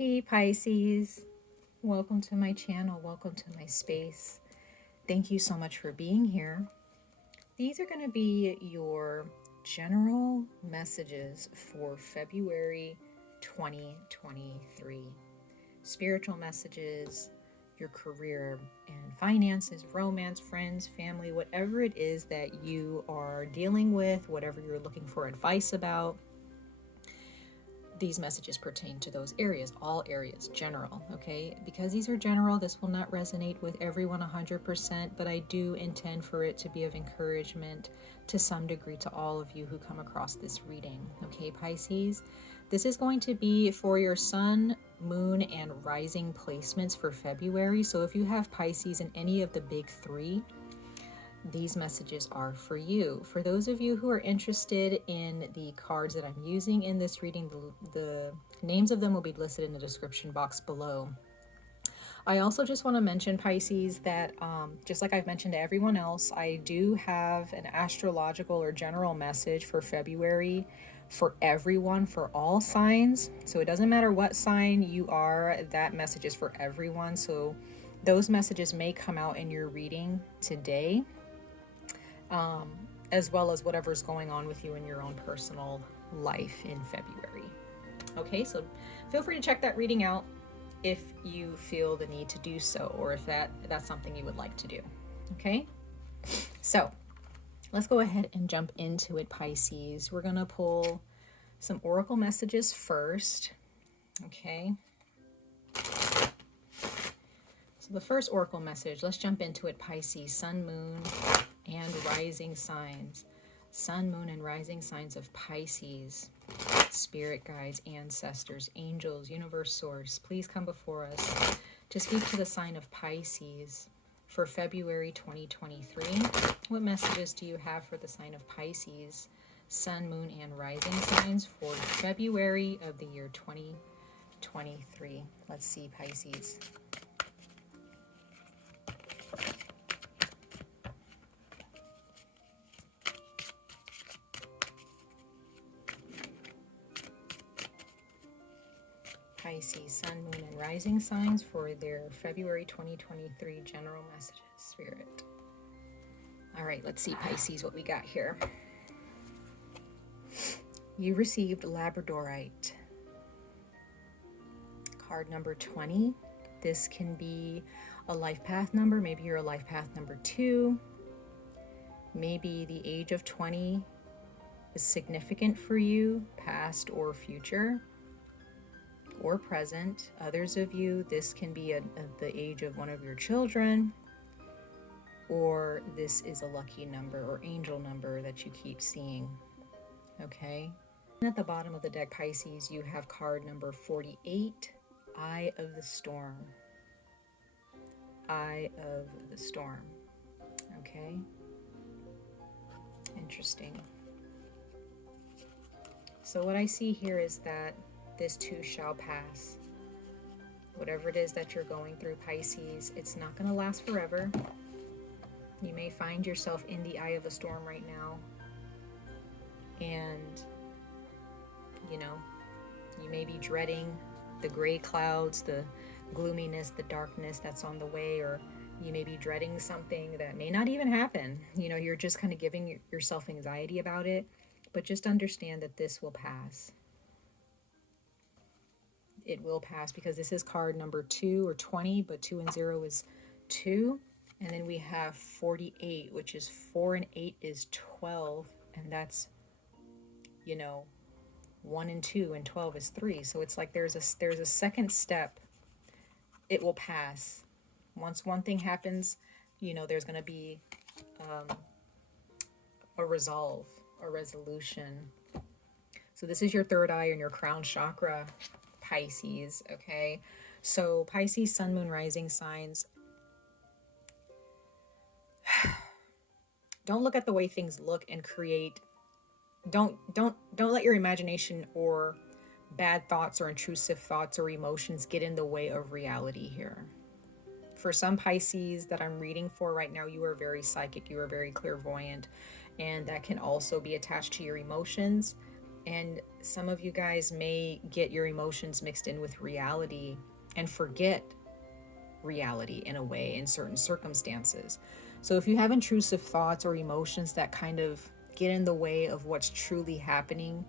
Hey Pisces, welcome to my channel, welcome to my space. Thank you so much for being here. These are going to be your general messages for February 2023. Spiritual messages, your career and finances, romance, friends, family, whatever it is that you are dealing with, whatever you're looking for advice about. These messages pertain to those areas, all areas, general, okay? Because these are general, this will not resonate with everyone 100%, but I do intend for it to be of encouragement to some degree to all of you who come across this reading, okay, Pisces? This is going to be for your sun, moon, and rising placements for February. So if you have Pisces in any of the big three, these messages are for you. For those of you who are interested in the cards that I'm using in this reading, the names of them will be listed in the description box below. I also just want to mention, Pisces, that just like I've mentioned to everyone else, I do have an astrological or general message for February for everyone, for all signs. So it doesn't matter what sign you are, that message is for everyone. So those messages may come out in your reading today. As well as whatever's going on with you in your own personal life in February. Okay, so feel free to check that reading out if you feel the need to do so, or if that's something you would like to do. Okay, so let's go ahead and jump into it, Pisces. We're gonna pull some oracle messages first. Okay, so the first oracle message, let's jump into it, Pisces. Sun, moon, and rising signs. Sun, moon, and rising signs of Pisces. Spirit guides, ancestors, angels, universe source, please come before us to speak to the sign of Pisces for February 2023. What messages do you have for the sign of Pisces, sun, moon, and rising signs for February of the year 2023? Let's see, Pisces. Pisces, sun, moon, and rising signs for their February 2023 general messages, Spirit. All right, let's see, Pisces, what we got here. You received Labradorite. Card number 20. This can be a life path number. Maybe you're a life path number 2. Maybe the age of 20 is significant for you, past or future, or present. Others of you, this can be at the age of one of your children, or this is a lucky number or angel number that you keep seeing. Okay, and at the bottom of the deck, Pisces, you have card number 48, Eye of the Storm. Eye of the Storm. Okay, interesting. So what I see here is that this too shall pass. Whatever it is that you're going through, Pisces, it's not going to last forever. You may find yourself in the eye of the storm right now. And, you know, you may be dreading the gray clouds, the gloominess, the darkness that's on the way, or you may be dreading something that may not even happen. You know, you're just kind of giving yourself anxiety about it. But just understand that this will pass. It will pass, because this is card number 2 or 20, but 2 and 0 is 2. And then we have 48, which is 4 and 8 is 12. And that's, you know, 1 and 2 and 12 is 3. So it's like there's a second step. It will pass. Once one thing happens, you know, there's going to be a resolve, a resolution. So this is your third eye and your crown chakra, Pisces, okay? So Pisces, sun, moon, rising signs. Don't look at the way things look and create. Don't let your imagination or bad thoughts or intrusive thoughts or emotions get in the way of reality here. For some Pisces that I'm reading for right now, you are very psychic, you are very clairvoyant, and that can also be attached to your emotions. And some of you guys may get your emotions mixed in with reality and forget reality in a way in certain circumstances. So if you have intrusive thoughts or emotions that kind of get in the way of what's truly happening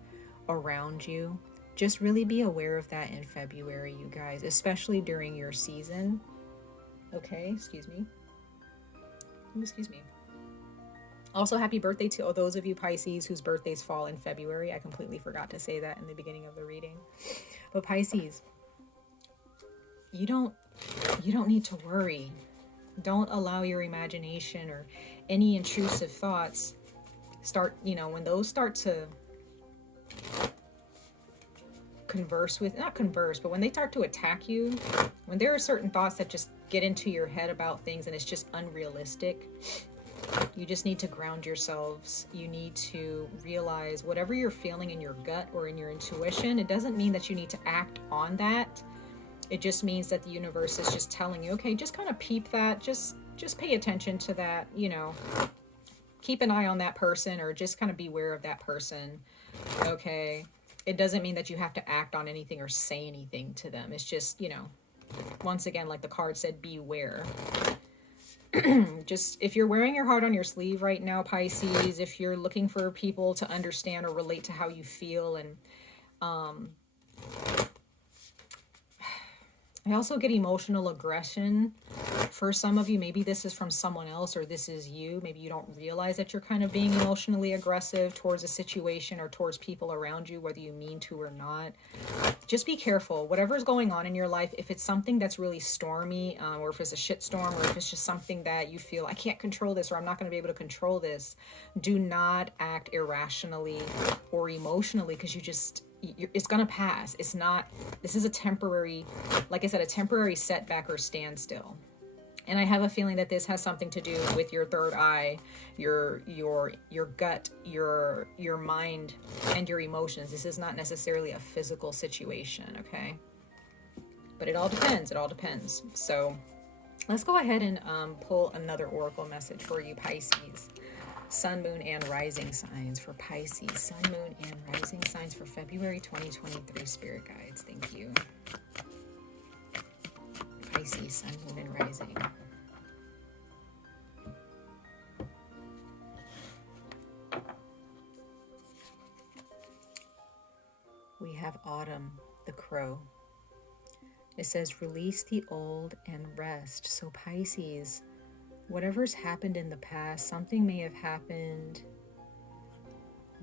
around you, just really be aware of that in February, you guys, especially during your season. Okay, excuse me. Excuse me. Also, happy birthday to all those of you Pisces whose birthdays fall in February. I completely forgot to say that in the beginning of the reading. But Pisces, you don't need to worry. Don't allow your imagination or any intrusive thoughts start, when those start to but when they start to attack you, when there are certain thoughts that just get into your head about things and it's just unrealistic, you just need to ground yourselves. You need to realize whatever you're feeling in your gut or in your intuition, it doesn't mean that you need to act on that. It just means that the universe is just telling you, okay, just kind of peep that, just pay attention to that, keep an eye on that person, or just kind of beware of that person. Okay. It doesn't mean that you have to act on anything or say anything to them. It's just, once again, like the card said, beware. Just, if you're wearing your heart on your sleeve right now, Pisces, if you're looking for people to understand or relate to how you feel, and I also get emotional aggression for some of you. Maybe this is from someone else, or this is you. Maybe you don't realize that you're kind of being emotionally aggressive towards a situation or towards people around you, whether you mean to or not. Just be careful. Whatever's going on in your life, if it's something that's really stormy, or if it's a shitstorm, or if it's just something that you feel, I can't control this, or I'm not going to be able to control this, do not act irrationally or emotionally, because it's going to pass. This is a temporary, like I said, a temporary setback or standstill. And I have a feeling that this has something to do with your third eye, your gut, your mind, and your emotions. This is not necessarily a physical situation, okay? But it all depends. It all depends. So let's go ahead and pull another oracle message for you, Pisces. Sun, moon, and rising signs for Pisces. Sun, moon, and rising signs for February 2023. Spirit guides, thank you. Pisces, sun, moon, and rising. We have autumn, the crow. It says, release the old and rest. So Pisces, whatever's happened in the past, something may have happened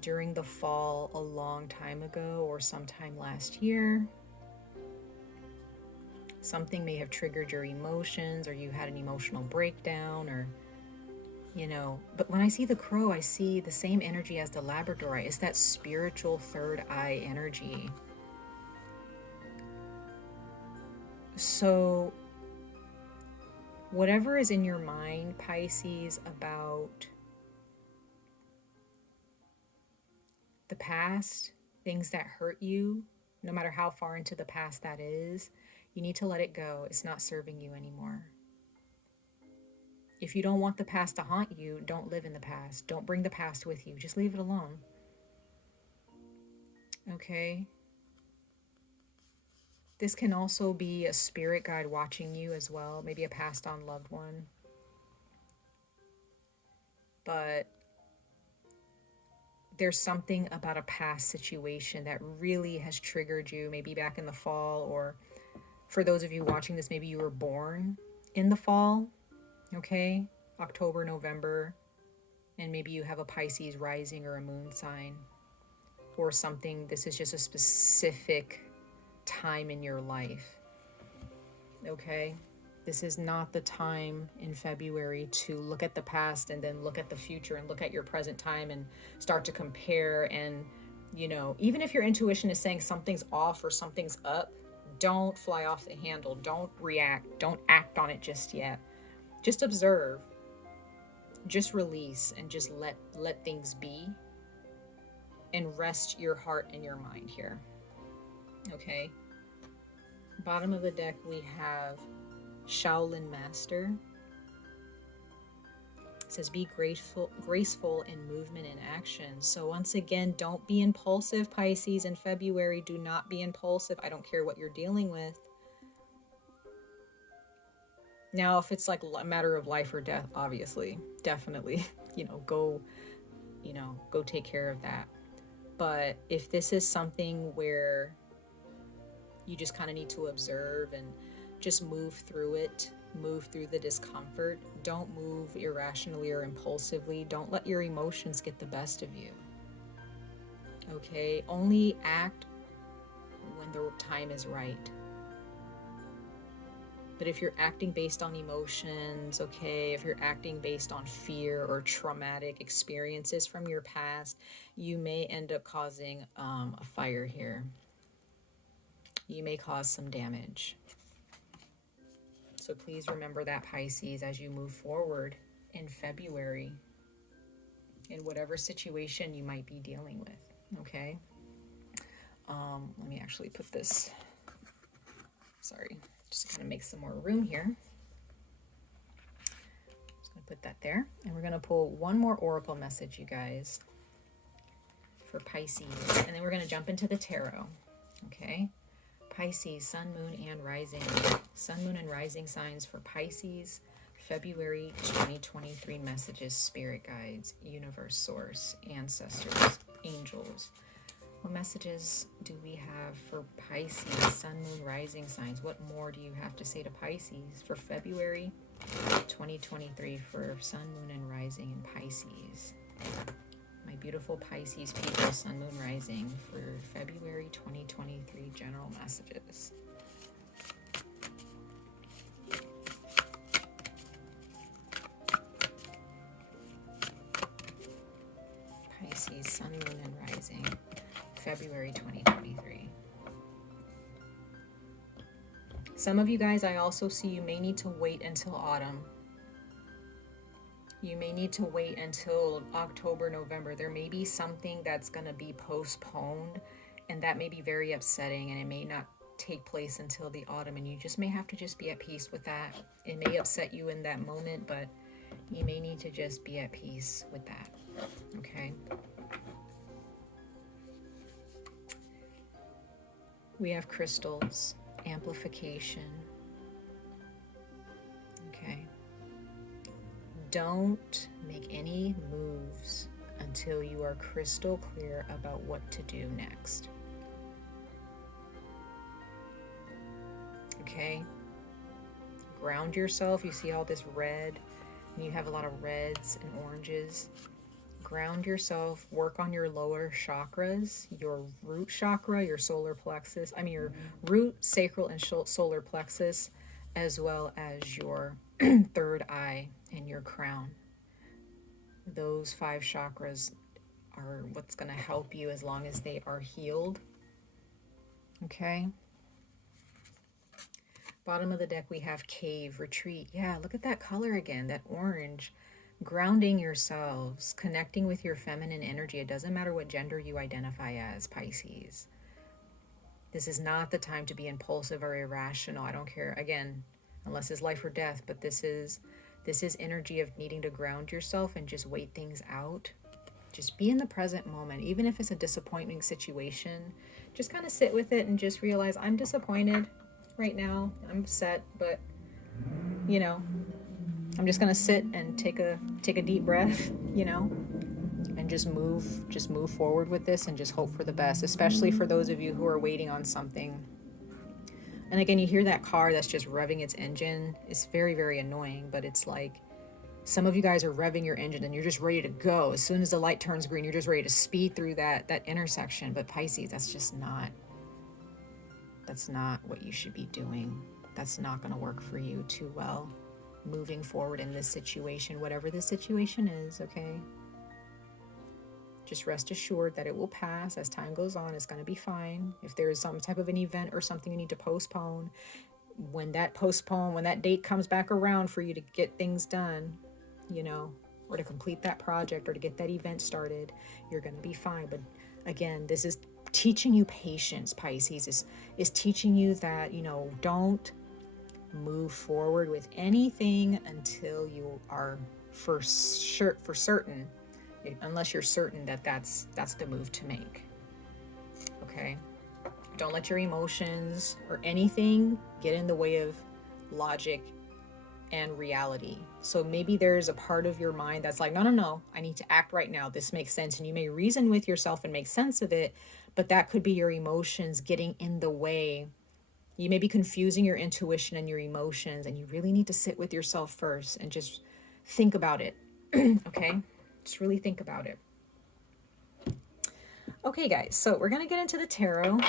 during the fall a long time ago or sometime last year. Something may have triggered your emotions, or you had an emotional breakdown, or, but when I see the crow, I see the same energy as the Labradorite. It's that spiritual third eye energy. So whatever is in your mind, Pisces, about the past, things that hurt you, no matter how far into the past that is, you need to let it go. It's not serving you anymore. If you don't want the past to haunt you, don't live in the past. Don't bring the past with you. Just leave it alone. Okay? This can also be a spirit guide watching you as well, maybe a passed on loved one. But there's something about a past situation that really has triggered you, maybe back in the fall, or for those of you watching this, maybe you were born in the fall, okay? October, November, and maybe you have a Pisces rising or a moon sign or something. This is just a specific time in your life, okay? This is not the time in February to look at the past and then look at the future and look at your present time and start to compare. And, even if your intuition is saying something's off or something's up, don't fly off the handle. Don't react. Don't act on it just yet. Just observe. Just release and just let things be, and rest your heart and your mind here. Okay. Bottom of the deck, we have Shaolin Master. It says be graceful in movement and action. So once again, don't be impulsive, Pisces, in February. Do not be impulsive. I don't care what you're dealing with. Now, if it's like a matter of life or death, obviously, definitely, go take care of that. But if this is something where you just kind of need to observe and just move through it, move through the discomfort, don't move irrationally or impulsively. Don't let your emotions get the best of you. Okay? Only act when the time is right. But if you're acting based on emotions, okay, if you're acting based on fear or traumatic experiences from your past, you may end up causing a fire here. You may cause some damage. So please remember that, Pisces, as you move forward in February, in whatever situation you might be dealing with, okay? Let me actually put this, sorry. Just kind of make some more room here. Just going to put that there. And we're going to pull one more oracle message, you guys, for Pisces. And then we're going to jump into the tarot. Okay? Pisces, sun, moon, and rising. Sun, moon, and rising signs for Pisces, February 2023 messages, spirit guides, universe source, ancestors, angels. What messages do we have for Pisces, sun, moon, rising signs? What more do you have to say to Pisces for February 2023 for sun, moon, and rising in Pisces? My beautiful Pisces people, sun, moon, rising for February 2023 general messages. Pisces, sun, moon, and rising. February 2023. Some of you guys, I also see you may need to wait until autumn. You may need to wait until October, November. There may be something that's going to be postponed, and that may be very upsetting, and it may not take place until the autumn, and you just may have to just be at peace with that. It may upset you in that moment, but you may need to just be at peace with that. Okay? We have crystals, amplification. Okay. Don't make any moves until you are crystal clear about what to do next. Okay. Ground yourself. You see all this red, and you have a lot of reds and oranges. Ground yourself, work on your lower chakras, your root chakra, your solar plexus, your root, sacral, and solar plexus, as well as your third eye and your crown. Those 5 chakras are what's going to help you as long as they are healed. Okay. Bottom of the deck, we have cave, retreat. Yeah, look at that color again, that orange. Grounding yourselves, connecting with your feminine energy. It doesn't matter what gender you identify as, Pisces. This is not the time to be impulsive or irrational. I don't care, again, unless it's life or death, but this is energy of needing to ground yourself and just wait things out. Just be in the present moment. Even if it's a disappointing situation, just kind of sit with it and just realize, I'm disappointed right now. I'm upset, but I'm just going to sit and take a deep breath, and just move forward with this and just hope for the best, especially for those of you who are waiting on something. And again, you hear that car that's just revving its engine. It's very, very annoying, but it's like some of you guys are revving your engine and you're just ready to go. As soon as the light turns green, you're just ready to speed through that intersection. But Pisces, that's not what you should be doing. That's not going to work for you too well. Moving forward in this situation, whatever the situation is, okay? Just rest assured that it will pass. As time goes on, it's going to be fine. If there is some type of an event or something you need to postpone, when that date comes back around for you to get things done, or to complete that project or to get that event started, you're going to be fine. But again, this is teaching you patience, Pisces. Is teaching you that, don't move forward with anything until you are for certain, unless you're certain that that's the move to make. Okay? Don't let your emotions or anything get in the way of logic and reality. So maybe there's a part of your mind that's like, no, I need to act right now. This makes sense. And you may reason with yourself and make sense of it, but that could be your emotions getting in the way. You may be confusing your intuition and your emotions, and you really need to sit with yourself first and just think about it. Okay? Just really think about it. Okay, guys, so we're going to get into the tarot.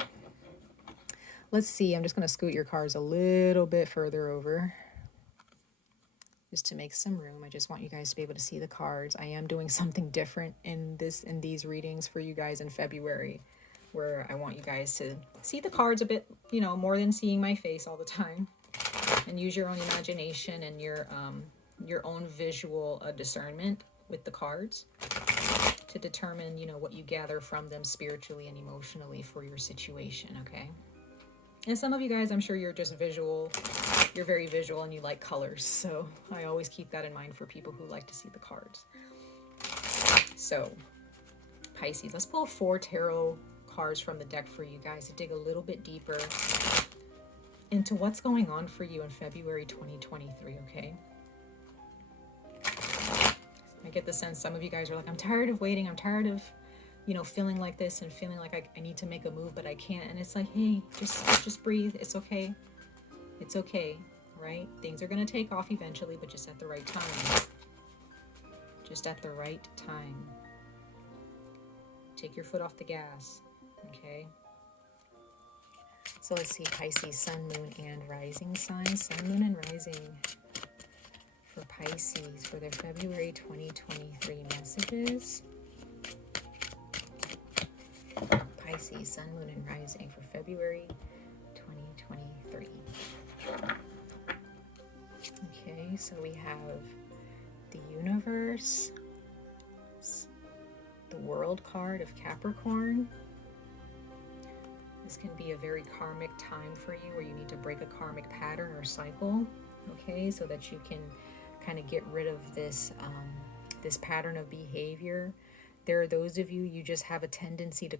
Let's see. I'm just going to scoot your cards a little bit further over just to make some room. I just want you guys to be able to see the cards. I am doing something different in these readings for you guys in February, where I want you guys to see the cards a bit, more than seeing my face all the time, and use your own imagination and your own visual discernment with the cards to determine, what you gather from them spiritually and emotionally for your situation, okay? And some of you guys, I'm sure you're just visual. You're very visual and you like colors. So I always keep that in mind for people who like to see the cards. So Pisces, let's pull 4 tarot cards from the deck for you guys to dig a little bit deeper into what's going on for you in February 2023, okay? I get the sense some of you guys are like, I'm tired of waiting. I'm tired of feeling like this and feeling like I need to make a move, but I can't. And it's like, hey, just breathe. It's okay. It's okay, right? Things are going to take off eventually, but just at the right time. Just at the right time. Take your foot off the gas, okay? So let's see, Pisces, sun, moon, and rising signs. Sun, moon, and rising for Pisces for their February 2023 messages. Pisces, sun, moon, and rising for February 2023. Okay, so we have the universe, the world card of Capricorn. This can be a very karmic time for you where you need to break a karmic pattern or cycle, okay, so that you can kind of get rid of this pattern of behavior. There are those of you, you just have a tendency to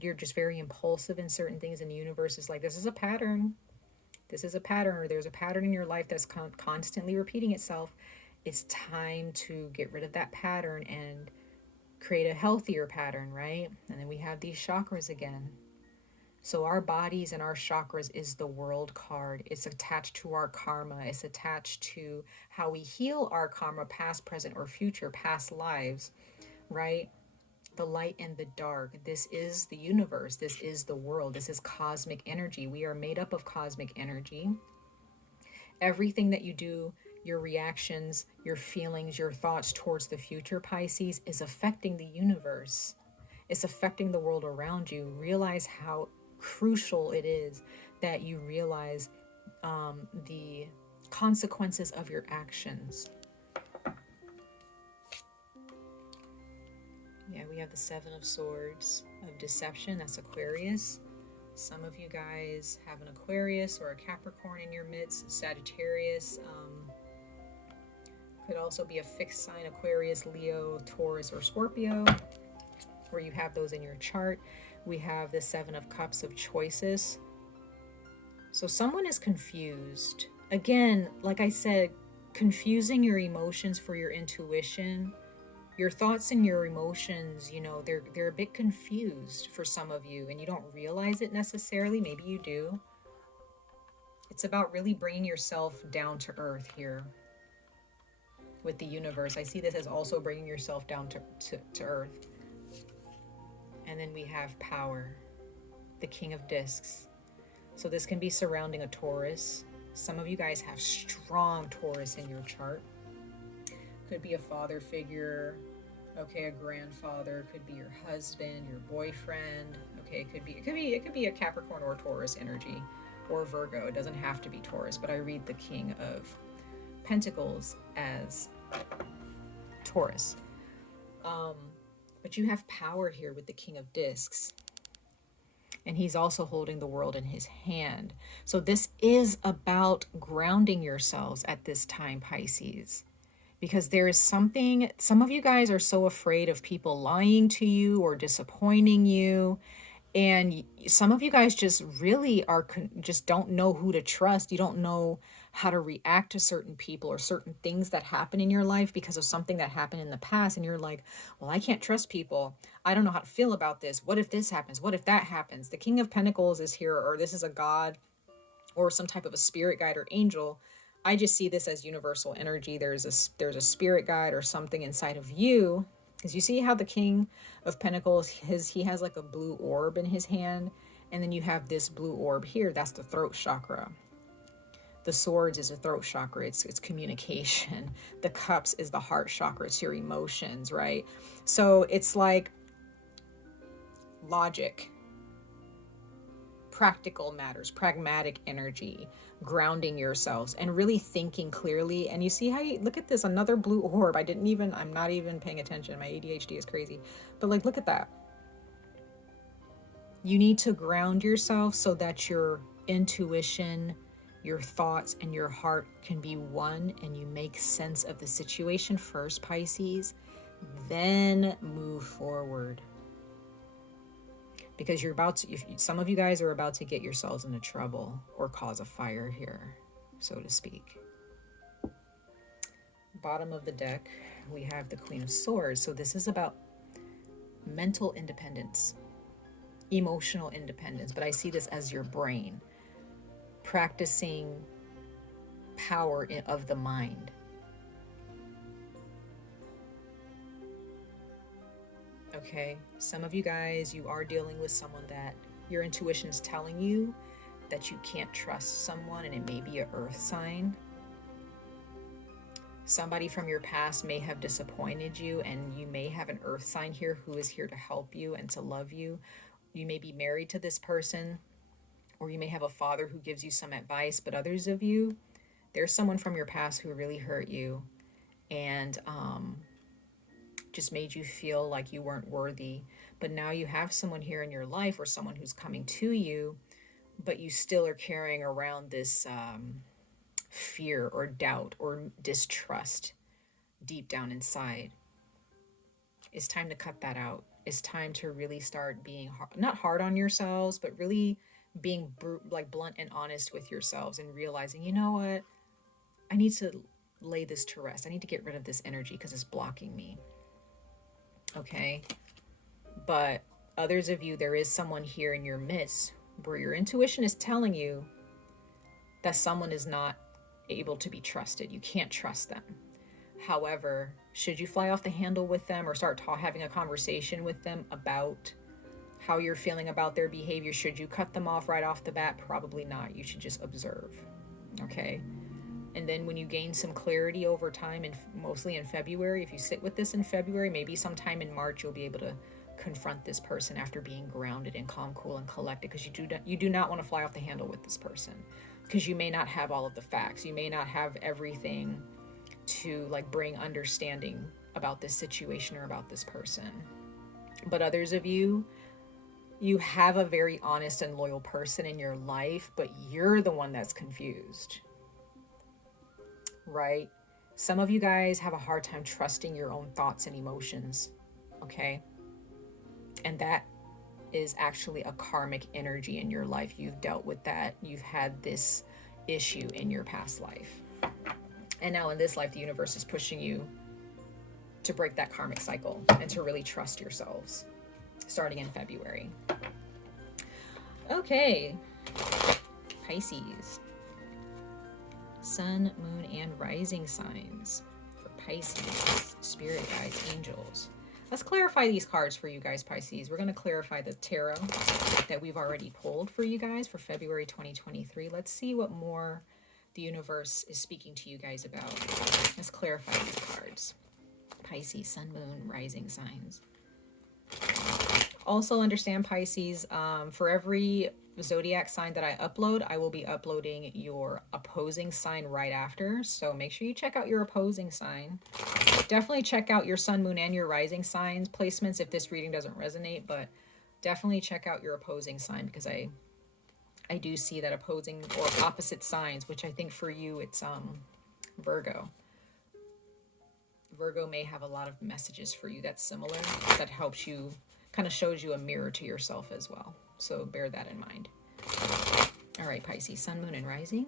you're just very impulsive in certain things, and the universe is like, this is a pattern. This is a pattern, or there's a pattern in your life that's constantly repeating itself. It's time to get rid of that pattern and create a healthier pattern, right? And then we have these chakras again. So our bodies and our chakras is the world card. It's attached to our karma. It's attached to how we heal our karma, past, present, or future, past lives, right? The light and the dark. This is the universe. This is the world. This is cosmic energy. We are made up of cosmic energy. Everything that you do, your reactions, your feelings, your thoughts towards the future, Pisces, is affecting the universe. It's affecting the world around you. Realize how crucial it is that you realize the consequences of your actions. Yeah, we have the 7 of Swords of Deception. That's Aquarius. Some of you guys have an Aquarius or a Capricorn in your midst. Sagittarius. Could also be a fixed sign, Aquarius, Leo, Taurus, or Scorpio, where you have those in your chart. We have the 7 of Cups of choices. So someone is confused. Again, like I said, confusing your emotions for your intuition. Your thoughts and your emotions, they're a bit confused for some of you, and you don't realize it necessarily. Maybe you do. It's about really bringing yourself down to earth here with the universe. I see this as also bringing yourself down to earth. And then we have power, the King of Discs. So this can be surrounding a Taurus. Some of you guys have strong Taurus in your chart. Could be a father figure, okay, a grandfather, could be your husband, your boyfriend, okay, it could be a Capricorn or Taurus energy, or Virgo. It doesn't have to be Taurus, but I read the King of Pentacles as Taurus. But you have power here with the King of Discs. And he's also holding the world in his hand. So this is about grounding yourselves at this time, Pisces. because there is something, some of you guys are so afraid of people lying to you or disappointing you. And some of you guys just really are, just don't know who to trust. You don't know how to react to certain people or certain things that happen in your life because of something that happened in the past. And you're like, well, I can't trust people. I don't know how to feel about this. What if this happens? What if that happens? The King of Pentacles is here, or this is a god or some type of a spirit guide or angel. I just see this as universal energy. There's a spirit guide or something inside of you. Because you see how the King of Pentacles, he has like a blue orb in his hand. And then you have this blue orb here. That's the throat chakra. The swords is a throat chakra. It's communication. The cups is the heart chakra. It's your emotions, right? So it's like logic, practical matters, pragmatic energy, grounding yourselves and really thinking clearly. And you see how you look at this, another blue orb. I'm not even paying attention. My ADHD is crazy. But like, look at that. You need to ground yourself so that your intuition, your thoughts, and your heart can be one, and you make sense of the situation first, Pisces, then move forward. Because you're about to, some of you guys are about to get yourselves into trouble or cause a fire here, so to speak. Bottom of the deck, we have the Queen of Swords. So this is about mental independence, emotional independence, but I see this as your brain, practicing power of the mind. Okay, some of you guys, you are dealing with someone that your intuition is telling you that you can't trust someone, and it may be an earth sign. Somebody from your past may have disappointed you, and you may have an earth sign here who is here to help you and to love you. You may be married to this person, or you may have a father who gives you some advice, but others of you, there's someone from your past who really hurt you and just made you feel like you weren't worthy. But now you have someone here in your life, or someone who's coming to you, but you still are carrying around this fear or doubt or distrust deep down inside. It's time to cut that out. It's time to really start being not hard on yourselves, but really being like blunt and honest with yourselves, and realizing, you know what, I need to lay this to rest. I need to get rid of this energy because it's blocking me. Okay, but others of you, there is someone here in your midst where your intuition is telling you that someone is not able to be trusted. You can't trust them. However, should you fly off the handle with them or start having a conversation with them about how you're feeling about their behavior, should you cut them off right off the bat? Probably not. You should just observe. Okay. And then when you gain some clarity over time, and mostly in February, if you sit with this in February, maybe sometime in March, you'll be able to confront this person after being grounded and calm, cool, and collected, because you do not want to fly off the handle with this person, because you may not have all of the facts. You may not have everything to like bring understanding about this situation or about this person. But others of you, you have a very honest and loyal person in your life, but you're the one that's confused. Right? Some of you guys have a hard time trusting your own thoughts and emotions, okay? And that is actually a karmic energy in your life. You've dealt with that. You've had this issue in your past life. And now in this life, the universe is pushing you to break that karmic cycle and to really trust yourselves, starting in February. Okay, Pisces. Sun, moon, and rising signs for Pisces, spirit guides, angels. Let's clarify these cards for you guys, Pisces. We're going to clarify the tarot that we've already pulled for you guys for February 2023. Let's see what more the universe is speaking to you guys about. Let's clarify these cards. Pisces, sun, moon, rising signs. Also understand, Pisces, for every zodiac sign that I upload, I will be uploading your opposing sign right after. So make sure you check out your opposing sign. Definitely check out your sun, moon, and your rising signs placements if this reading doesn't resonate, but definitely check out your opposing sign, because I do see that opposing or opposite signs, which I think for you it's Virgo. Virgo may have a lot of messages for you that's similar, that helps you, kind of shows you a mirror to yourself as well. So bear that in mind. All right, Pisces, Sun, Moon, and Rising.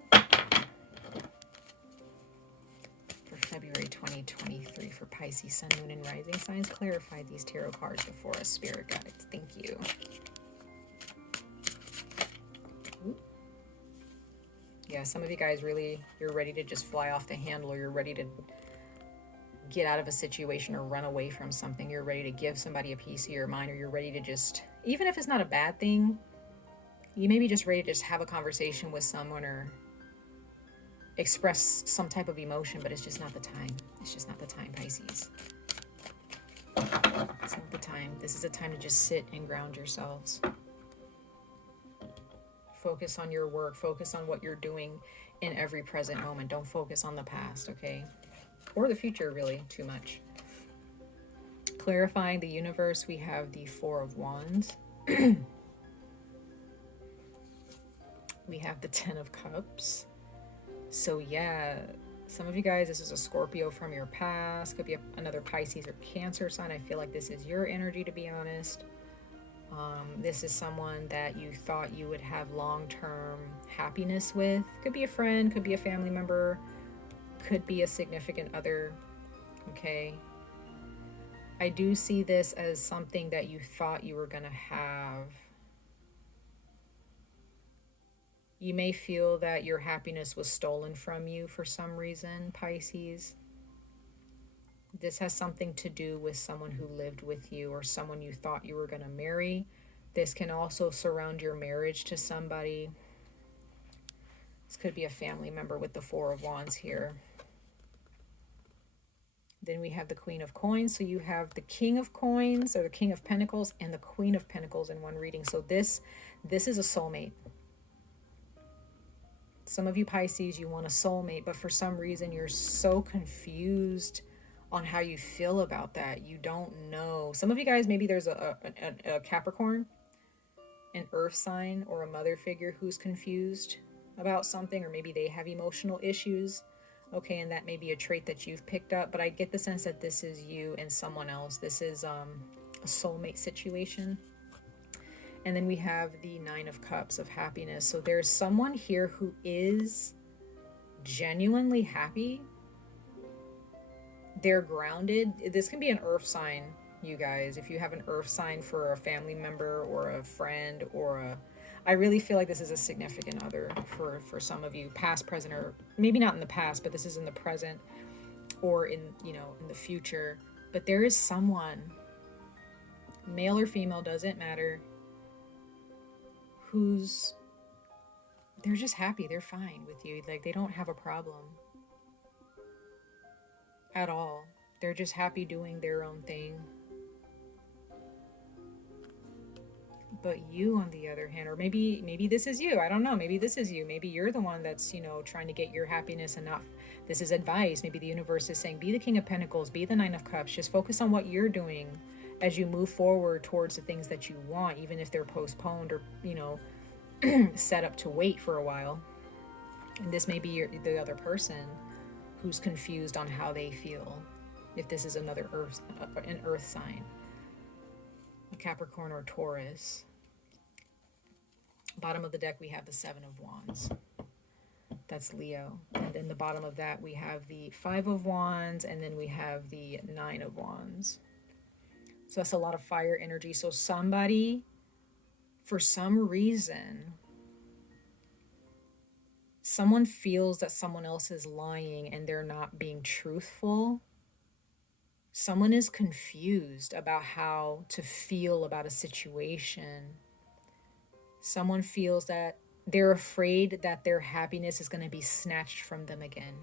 For February 2023 for Pisces, Sun, Moon, and Rising signs. Clarify these tarot cards before us, Spirit Guides. Thank you. Ooh. Yeah, some of you guys really, you're ready to just fly off the handle, or you're ready to get out of a situation or run away from something. You're ready to give somebody a piece of your mind, or you're ready to just, even if it's not a bad thing, you may be just ready to just have a conversation with someone or express some type of emotion, but it's just not the time. It's just not the time, Pisces. It's not the time. This is a time to just sit and ground yourselves. Focus on your work. Focus on what you're doing in every present moment. Don't focus on the past, okay? Or the future, really, too much. Clarifying the universe, we have the Four of Wands. We have the Ten of Cups. So yeah, some of you guys, this is a Scorpio from your past. Could be another Pisces or Cancer sign. I feel like this is your energy, to be honest. This is someone that you thought you would have long-term happiness with. Could be a friend, could be a family member, could be a significant other, okay? I do see this as something that you thought you were going to have. You may feel that your happiness was stolen from you for some reason, Pisces. This has something to do with someone who lived with you or someone you thought you were going to marry. This can also surround your marriage to somebody. This could be a family member with the Four of Wands here. Then we have the Queen of Coins. So you have the King of Coins, or the King of Pentacles, and the Queen of Pentacles in one reading. So this is a soulmate. Some of you Pisces, you want a soulmate, but for some reason you're so confused on how you feel about that. You don't know. Some of you guys, maybe there's a Capricorn, an earth sign, or a mother figure who's confused about something, or maybe they have emotional issues. Okay, and that may be a trait that you've picked up, but I get the sense that this is you and someone else. This is a soulmate situation. And then we have the Nine of Cups of happiness. So there's someone here who is genuinely happy. They're grounded. This can be an earth sign, you guys. If you have an earth sign for a family member or a friend or a... I really feel like this is a significant other for some of you, past, present, or maybe not in the past, but this is in the present or in, you know, in the future. But there is someone, male or female, doesn't matter, who's, they're just happy. They're fine with you. Like, they don't have a problem at all. They're just happy doing their own thing. But you, on the other hand, or maybe this is you. I don't know. Maybe this is you. Maybe you're the one that's, you know, trying to get your happiness and not, this is advice. Maybe the universe is saying, be the King of Pentacles, be the Nine of Cups. Just focus on what you're doing as you move forward towards the things that you want, even if they're postponed or, you know, set up to wait for a while. And this may be the other person who's confused on how they feel. If this is an earth sign, a Capricorn or Taurus. Bottom of the deck, we have the Seven of Wands. That's Leo. And then the bottom of that, we have the Five of Wands, and then we have the Nine of Wands. So that's a lot of fire energy. So somebody, for some reason, someone feels that someone else is lying and they're not being truthful. Someone is confused about how to feel about a situation. Someone feels that they're afraid that their happiness is going to be snatched from them again.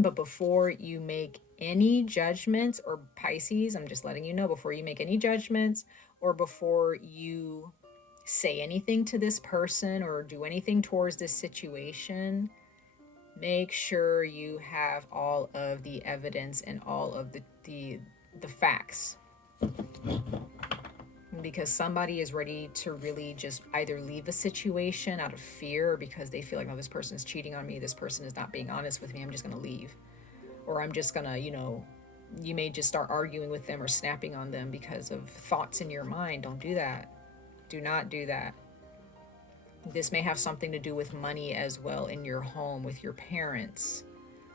But before you make any judgments, or Pisces, I'm just letting you know, before you make any judgments or before you say anything to this person or do anything towards this situation, make sure you have all of the evidence and all of the facts. Because somebody is ready to really just either leave a situation out of fear, or because they feel like, oh, this person's cheating on me, this person is not being honest with me, I'm just going to leave. or I'm just gonna, you know, you may just start arguing with them or snapping on them because of thoughts in your mind. Don't do that. Do not do that. This may have something to do with money as well in your home, with your parents,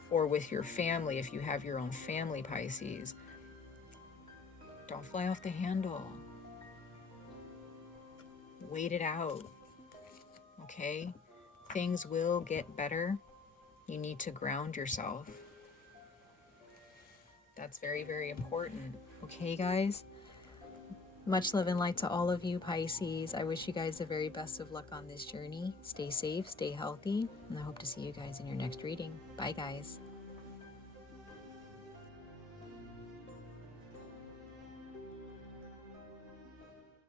or with your family if you have your own family, Pisces. Don't fly off the handle. Wait it out. Okay? Things will get better. You need to ground yourself. That's very, very important. Okay, guys? Much love and light to all of you, Pisces. I wish you guys the very best of luck on this journey. Stay safe, stay healthy, and I hope to see you guys in your next reading. Bye, guys.